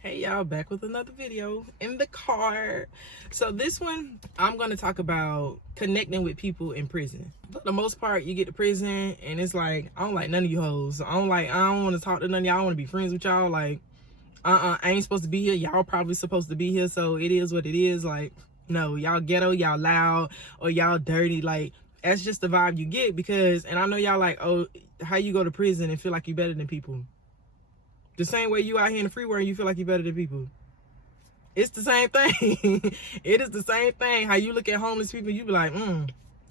Hey y'all, back with another video in the car. So this one, I'm going to talk about connecting with people in prison. For the most part, you get to prison and it's like, I don't like none of you hoes. I don't want to talk to none of y'all. I don't want to be friends with y'all. Like, I ain't supposed to be here. Y'all probably supposed to be here. So it is what it is. Like, no, y'all ghetto, y'all loud, or y'all dirty. Like, that's just the vibe you get because, and I know y'all like, oh, how you go to prison and feel like you better than people? The same way you out here in the free world, you feel like you're better than people. It's the same thing. It is the same thing. How you look at homeless people, you be like,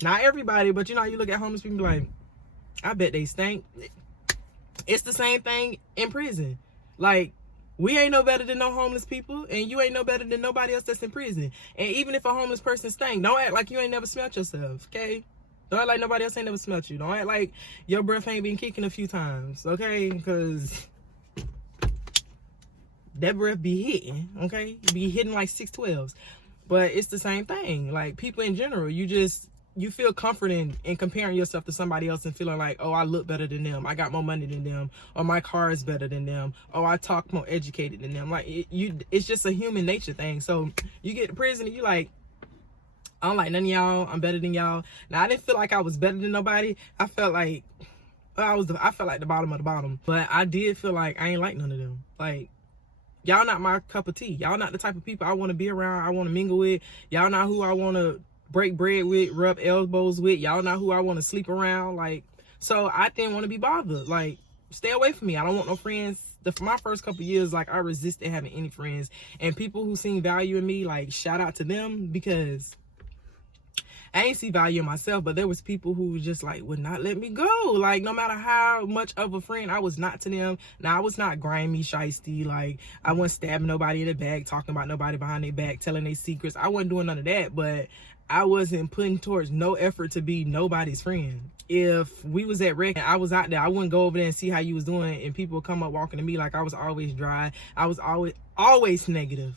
not everybody, but you know, you look at homeless people like, I bet they stink. It's the same thing in prison. Like, we ain't no better than no homeless people, and you ain't no better than nobody else that's in prison. And even if a homeless person stink, don't act like you ain't never smelt yourself, okay? Don't act like nobody else ain't never smelt you. Don't act like your breath ain't been kicking a few times, okay? Because that breath be hitting, okay? Be hitting like 612s. But it's the same thing. Like, people in general, you feel comforting in comparing yourself to somebody else and feeling like, oh, I look better than them. I got more money than them. Or my car is better than them. Or I talk more educated than them. Like, it's just a human nature thing. So you get to prison and you like, I don't like none of y'all. I'm better than y'all. Now, I didn't feel like I was better than nobody. I felt like I felt like the bottom of the bottom. But I did feel like I ain't like none of them. Like, y'all not my cup of tea. Y'all not the type of people I want to be around. I want to mingle with. Y'all not who I want to break bread with, rub elbows with. Y'all not who I want to sleep around. Like, so I didn't want to be bothered. Like, stay away from me. I don't want no friends. For my first couple years, like, I resisted having any friends. And people who seen value in me, like, shout out to them, because I ain't see value in myself, but there was people who just like would not let me go. Like, no matter how much of a friend I was not to them. Now, I was not grimy, shiesty. Like, I wasn't stabbing nobody in the back, talking about nobody behind their back, telling their secrets. I wasn't doing none of that, but I wasn't putting towards no effort to be nobody's friend. If we was at rec and I was out there, I wouldn't go over there and see how you was doing, and people would come up walking to me like I was always dry. I was always negative.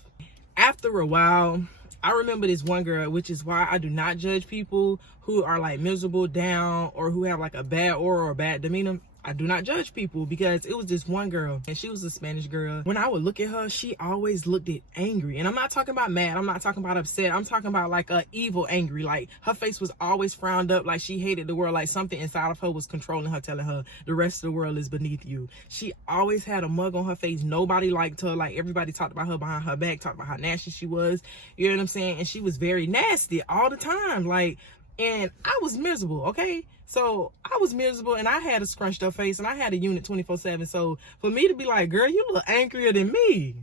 After a while, I remember this one girl, which is why I do not judge people who are like miserable, down, or who have like a bad aura or bad demeanor. I do not judge people, because it was this one girl, and she was a Spanish girl. When I would look at her, she always looked it angry. And I'm not talking about mad. I'm not talking about upset. I'm talking about like a evil angry. Like, her face was always frowned up, like she hated the world, like something inside of her was controlling her, telling her the rest of the world is beneath you. She always had a mug on her face. Nobody liked her. Like, everybody talked about her behind her back, talked about how nasty she was. You know what I'm saying? And she was very nasty all the time. Like, and I was miserable, okay? So I was miserable, and I had a scrunched up face, and I had a unit 24/7. So for me to be like, girl, you look angrier than me,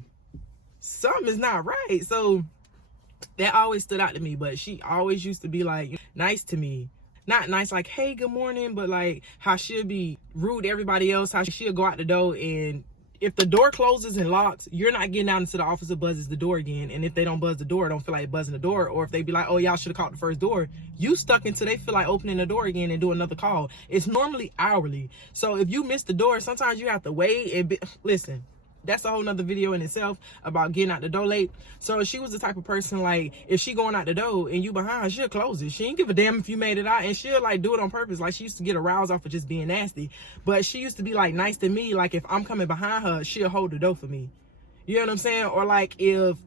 something is not right. So that always stood out to me. But she always used to be like nice to me. Not nice like, hey, good morning, but like how she'll be rude to everybody else, how she'll go out the door, and if the door closes and locks, you're not getting out until the officer buzzes the door again. And if they don't buzz the door, don't feel like buzzing the door. Or if they be like, oh, y'all should have caught the first door, you stuck until they feel like opening the door again and do another call. It's normally hourly. So if you miss the door, sometimes you have to wait and listen. That's a whole nother video in itself about getting out the door late. So she was the type of person, like, if she going out the door and you behind her, she'll close it. She ain't give a damn if you made it out, and she'll like do it on purpose. Like, she used to get aroused off of just being nasty. But she used to be like nice to me. Like, if I'm coming behind her, she'll hold the door for me. You know what I'm saying? Or like if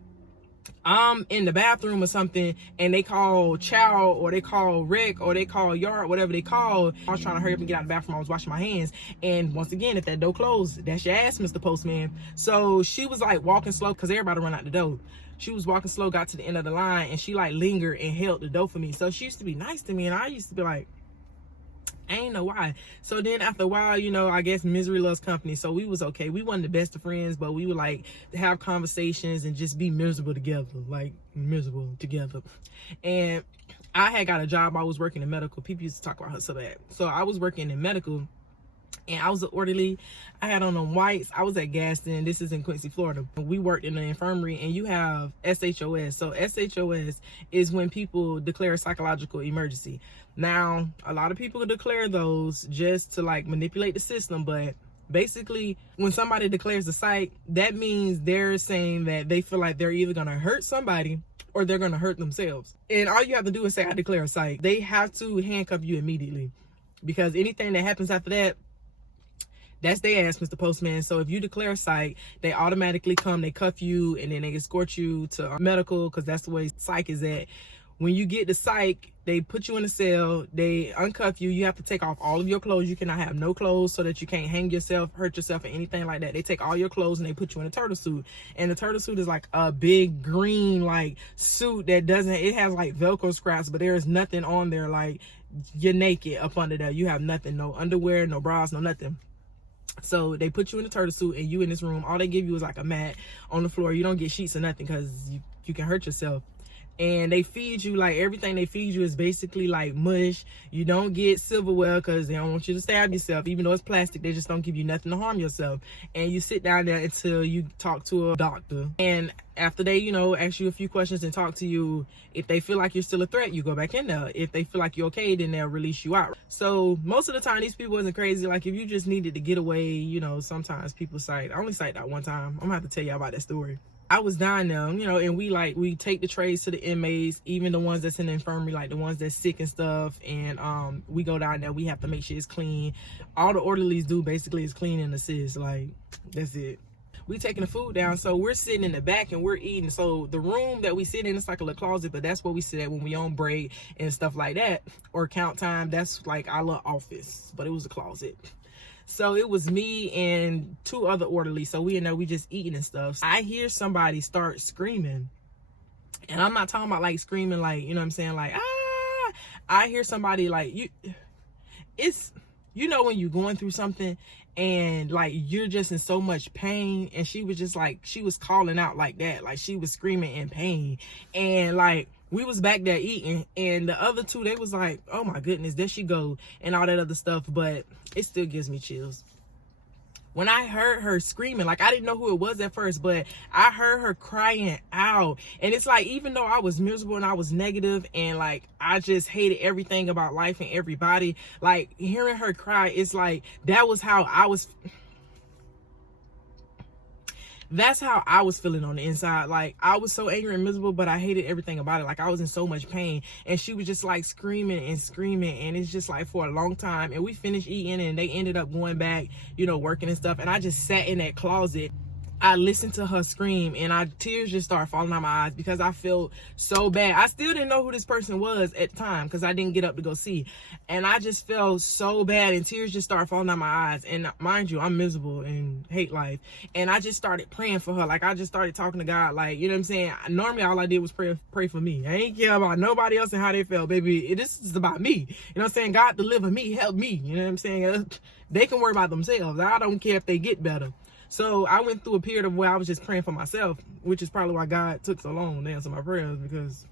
I'm in the bathroom or something and they call chow, or they call rec, or they call yard, whatever they call, I was trying to hurry up and get out of the bathroom. I was washing my hands, and once again, if that door closed, that's your ass, Mr. Postman. So she was like walking slow, because everybody run out the door. She was walking slow, got to the end of the line, and she like lingered and held the door for me. So she used to be nice to me, and I used to be like, I ain't know why. So then after a while, you know, I guess misery loves company. So we was okay. We wasn't the best of friends, but we would like have conversations and just be miserable together. Like, miserable together. And I had got a job. I was working in medical. People used to talk about her so bad. So I was working in medical, and I was an orderly. I had on them whites. I was at Gaston. This is in Quincy, Florida. We worked in the infirmary, and you have SHOS. So SHOS is when people declare a psychological emergency. Now, a lot of people declare those just to like manipulate the system, but basically when somebody declares a psych, that means they're saying that they feel like they're either gonna hurt somebody or they're gonna hurt themselves. And all you have to do is say, I declare a psych. They have to handcuff you immediately, because anything that happens after that, That's their ass, Mr. Postman. So if you declare psych, they automatically come, they cuff you, and then they escort you to medical, because that's the way psych is at. When you get to psych, they put you in a cell, they uncuff you. You have to take off all of your clothes. You cannot have no clothes, so that you can't hang yourself, hurt yourself, or anything like that. They take all your clothes and they put you in a turtle suit. And the turtle suit is like a big green like suit that doesn't, it has like Velcro straps, but there is nothing on there. Like, you're naked up under there. You have nothing, no underwear, no bras, no nothing. So they put you in a turtle suit, and you in this room. All they give you is like a mat on the floor. You don't get sheets or nothing, because you can hurt yourself. And they feed you, like, everything they feed you is basically like mush. You don't get silverware because they don't want you to stab yourself. Even though it's plastic, they just don't give you nothing to harm yourself. And you sit down there until you talk to a doctor. And after they, you know, ask you a few questions and talk to you, if they feel like you're still a threat, you go back in there. If they feel like you're okay, then they'll release you out. So most of the time, these people isn't crazy. Like, if you just needed to get away, you know, sometimes people cite. I only cite that one time. I'm gonna have to tell you about that story. I was down there, you know, and we take the trays to the inmates, even the ones that's in the infirmary, like the ones that's sick and stuff. And we go down there, we have to make sure it's clean. All the orderlies do basically is clean and assist. Like, that's it. We taking the food down, so we're sitting in the back and we're eating. So the room that we sit in, it's like a little closet, but that's where we sit at when we on break and stuff like that, or count time. That's like our little office, but it was a closet. So it was me and two other orderlies. So we in there, we just eating and stuff. I hear somebody start screaming. And I'm not talking about like screaming like, you know what I'm saying? Like, ah, I hear somebody like, it's, you know, when you're going through something and like you're just in so much pain. And she was just like, she was calling out like that. Like, she was screaming in pain. And like, we was back there eating, and the other two, they was like, oh my goodness, there she go, and all that other stuff. But it still gives me chills. When I heard her screaming, like, I didn't know who it was at first, but I heard her crying out. And it's like, even though I was miserable and I was negative and like I just hated everything about life and everybody, like, hearing her cry, it's like, that was how I was. That's how I was feeling on the inside. Like, I was so angry and miserable, but I hated everything about it. Like, I was in so much pain, and she was just like screaming and screaming, and it's just like for a long time. And we finished eating, and they ended up going back, you know, working and stuff. And I just sat in that closet. I listened to her scream, and tears just started falling out my eyes because I felt so bad. I still didn't know who this person was at the time because I didn't get up to go see. And I just felt so bad, and tears just started falling out my eyes. And mind you, I'm miserable and hate life. And I just started praying for her. Like, I just started talking to God, like, you know what I'm saying? Normally, all I did was pray for me. I ain't care about nobody else and how they felt, baby. This is about me. You know what I'm saying? God, deliver me, help me. You know what I'm saying? They can worry about themselves. I don't care if they get better. So I went through a period of where I was just praying for myself, which is probably why God took so long to answer my prayers, because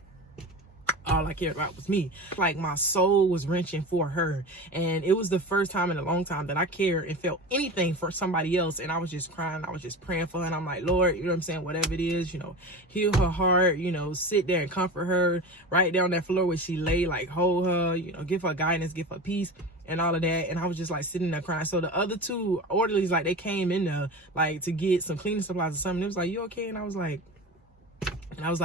all I cared about was me. Like, my soul was wrenching for her. And it was the first time in a long time that I cared and felt anything for somebody else. And I was just crying. I was just praying for her. And I'm like, Lord, you know what I'm saying? Whatever it is, you know, heal her heart, you know, sit there and comfort her right down that floor where she lay, like, hold her, you know, give her guidance, give her peace and all of that. And I was just like sitting there crying. So the other two orderlies, like, they came in there like to get some cleaning supplies or something. It was like, you okay? And I was like,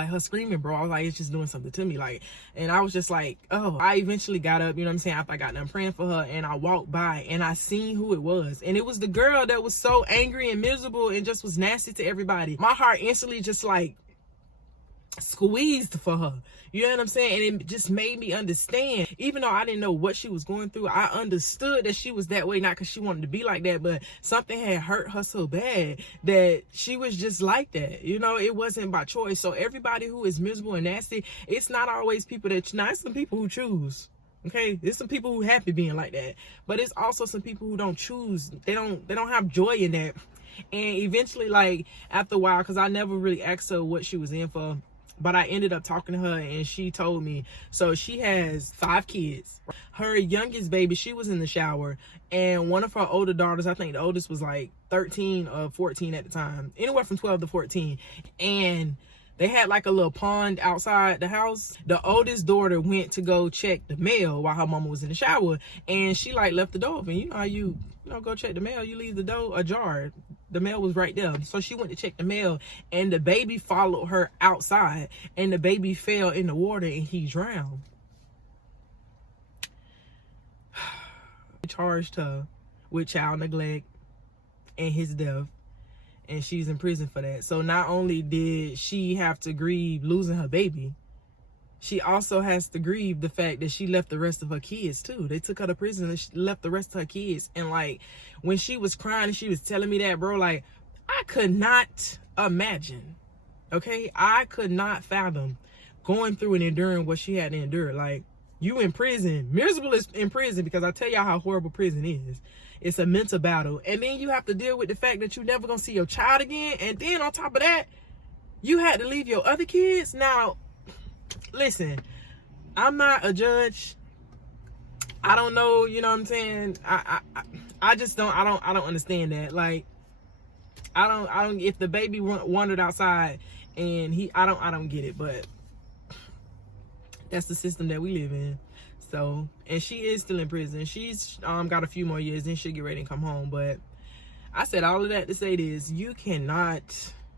her screaming, bro. I was like, it's just doing something to me. Like, and I was just like, oh. I eventually got up, you know what I'm saying, after I got done praying for her, and I walked by and I seen who it was. And it was the girl that was so angry and miserable and just was nasty to everybody. My heart instantly just like squeezed for her. You know what I'm saying? And it just made me understand. Even though I didn't know what she was going through, I understood that she was that way, not because she wanted to be like that, but something had hurt her so bad that she was just like that. You know, it wasn't by choice. So everybody who is miserable and nasty, it's not always people that, now it's some people who choose. Okay, there's some people who happy being like that, but it's also some people who don't choose. They don't have joy in that. And eventually, like, after a while, because I never really asked her what she was in for, but I ended up talking to her, and she told me. So she has 5 kids. Her youngest baby, she was in the shower, and one of her older daughters, I think the oldest was like 13 or 14 at the time, anywhere from 12 to 14, and they had like a little pond outside the house. The oldest daughter went to go check the mail while her mama was in the shower, and she like left the door open. You know how you go check the mail, you leave the door ajar. The mail was right there. So she went to check the mail, and the baby followed her outside, and the baby fell in the water and he drowned. Charged her with child neglect, and his death, and she's in prison for that. So not only did she have to grieve losing her baby, she also has to grieve the fact that she left the rest of her kids too. They took her to prison and she left the rest of her kids. And like, when she was crying and she was telling me that, bro, like, I could not imagine, okay? I could not fathom going through and enduring what she had to endure. Like, you in prison, miserable is in prison, because I tell y'all how horrible prison is. It's a mental battle. And then you have to deal with the fact that you're never gonna see your child again. And then on top of that, you had to leave your other kids. Now, listen, I'm not a judge. I don't know, you know what I'm saying? I just don't, I don't understand that. Like, I don't, if the baby wandered outside and I don't get it, but that's the system that we live in. So, and she is still in prison. She's got a few more years, then she'll get ready and come home. But I said all of that to say this: you cannot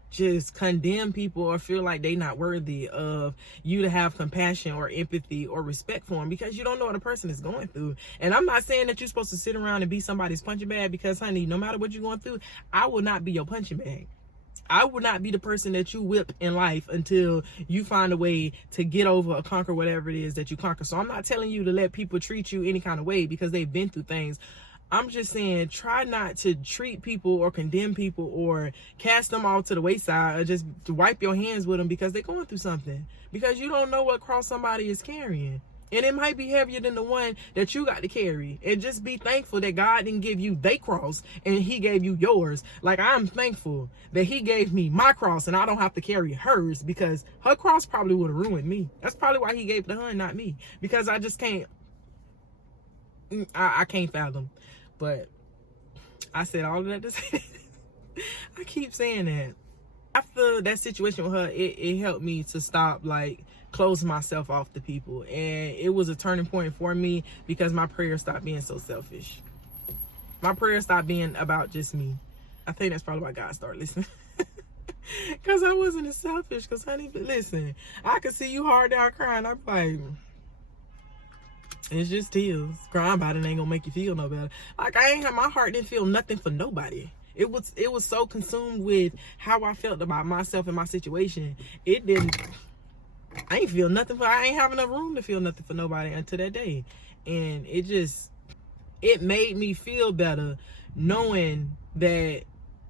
just condemn people or feel like they not worthy of you to have compassion or empathy or respect for them, because you don't know what a person is going through. And I'm not saying that you're supposed to sit around and be somebody's punching bag, because honey, no matter what you're going through, I will not be your punching bag. I will not be the person that you whip in life until you find a way to get over or conquer whatever it is that you conquer. So I'm not telling you to let people treat you any kind of way because they've been through things. I'm just saying, try not to treat people or condemn people or cast them all to the wayside or just wipe your hands with them because they're going through something. Because you don't know what cross somebody is carrying. And it might be heavier than the one that you got to carry. And just be thankful that God didn't give you their cross and he gave you yours. Like, I'm thankful that he gave me my cross and I don't have to carry hers, because her cross probably would have ruined me. That's probably why he gave it to her and not me. Because I just can't, I can't fathom. But I said all of that to say I keep saying that. After that situation with her, it helped me to stop, like, close myself off to people. And it was a turning point for me because my prayers stopped being so selfish. My prayers stopped being about just me. I think that's probably why God started listening. Because I wasn't as selfish. Because, honey, listen, I could see you hard down crying. I'm like, it's just tears. Crying about it ain't gonna make you feel no better. Like, my heart didn't feel nothing for nobody. It was so consumed with how I felt about myself and my situation. I ain't feel nothing I ain't have enough room to feel nothing for nobody until that day. And it made me feel better knowing that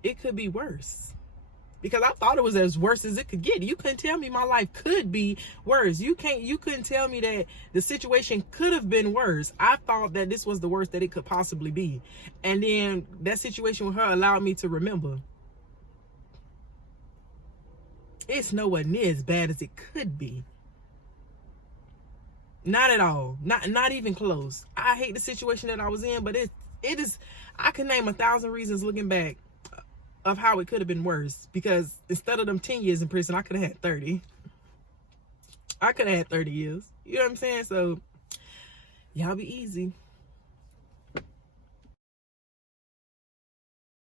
it could be worse. Because I thought it was as worse as it could get. You couldn't tell me my life could be worse. You couldn't tell me that the situation could have been worse. I thought that this was the worst that it could possibly be. And then that situation with her allowed me to remember, it's nowhere near as bad as it could be. Not at all. Not even close. I hate the situation that I was in, but it is, I can name 1,000 reasons looking back of how it could have been worse, because instead of them 10 years in prison, I could have had 30. I could have had 30 years. You know what I'm saying? So y'all be easy.